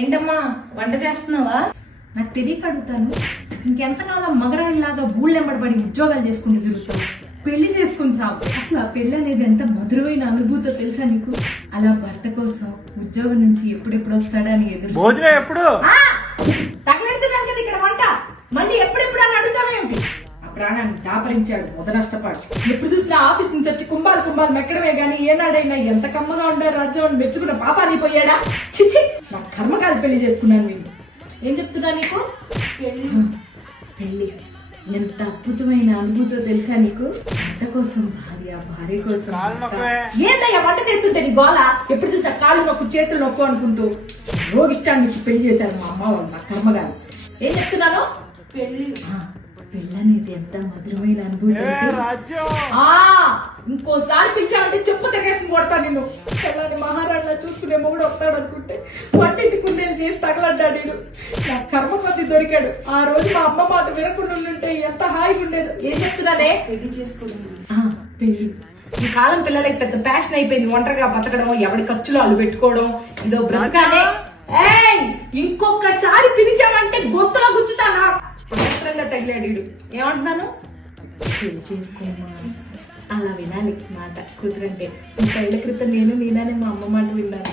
ఏంటమ్మా వంట చేస్తున్నావా? నాకు తెలియక అడుగుతాను. ఇంకెంతకాలం మగరాయిలాగా ఊళ్ళెంబడబడి ఉద్యోగాలు చేసుకుంటూ తిరుగుతావు? పెళ్లి చేసుకుని సాగు. అసలు ఆ పెళ్లి అనేది ఎంత మధురమైన అనుభూతో తెలుసా నీకు? అలా భర్త కోసం ఉద్యోగం నుంచి ఎప్పుడెప్పుడు వస్తాడా అని ఎదురు భోజనం ఎప్పుడు తగలెడుతున్నాను కదా ఇక్కడ వంట. మళ్ళీ ఎప్పుడెప్పుడు అని అడుగుతావేమిటి? ఆ ప్రాణాన్ని దాపరించాడు మొద నష్టపాడు. ఎప్పుడు చూసినా ఆఫీస్ నుంచి వచ్చి కుంభాలు మెక్కడమే గానీ ఏనాడైనా ఎంత కమ్మగా ఉండారు రాజ్యం మెచ్చుకున్న పాపాని పోయాడా? చిచి, నా కర్మకాలు పెళ్లి చేసుకున్నాను నేను. ఏం చెప్తున్నా నీకు? పెళ్లి ఎంత అద్భుతమైన అనుభూతో తెలుసా నీకు? భర్త కోసం భార్య, భార్య కోసం ఏందయ్యా వంట చేస్తుంటే నీ గోల? ఎప్పుడు చూసినా కాళ్ళు నొక్కు చేతులు నొక్కు అనుకుంటూ రోగిష్టాన్ని ఇచ్చి పెళ్లి చేశారు మా అమ్మ వాళ్ళు. నా కర్మగారు. ఏం చెప్తున్నాను? పెళ్లి అనేది ఎంత మధురమైన అనుభూతి. ఇంకోసారి పిలిచామంటే చెప్పు తెగేసి కొడతా నిన్ను. పిల్లని మహారాణిలా చూసుకునే మొగుడు వస్తాడు అనుకుంటే వంటింటి కుందేలు చేసి తగలడ్డాడు నేను. నా కర్మ కొద్ది దొరికాడు. ఆ రోజు మా అమ్మ మాట వినకుండా ఉంటే ఎంత హాయిగా ఉండేది. ఏం చెప్తున్నానే? పెళ్లి చేసుకోవడం. పెళ్లి ఈ కాలం పిల్లలకి పెద్ద ఫ్యాషన్ అయిపోయింది. ఒంటరిగా బతకడం, ఎవరి ఖర్చులు వాళ్ళు పెట్టుకోవడం, ఇదో బ్రతకానే. ఇంకొకసారి పిలిచామంటే గొంతులో గుచ్చుతానా? పవిత్రంగా తగిలాడు. ఏమంటున్నాను? పెళ్లి చేసుకోమా అలా వినాలి మాట కూతురంటే. 30 ఏళ్ల క్రితం నేను నీలానే మా అమ్మ మాట విన్నాను.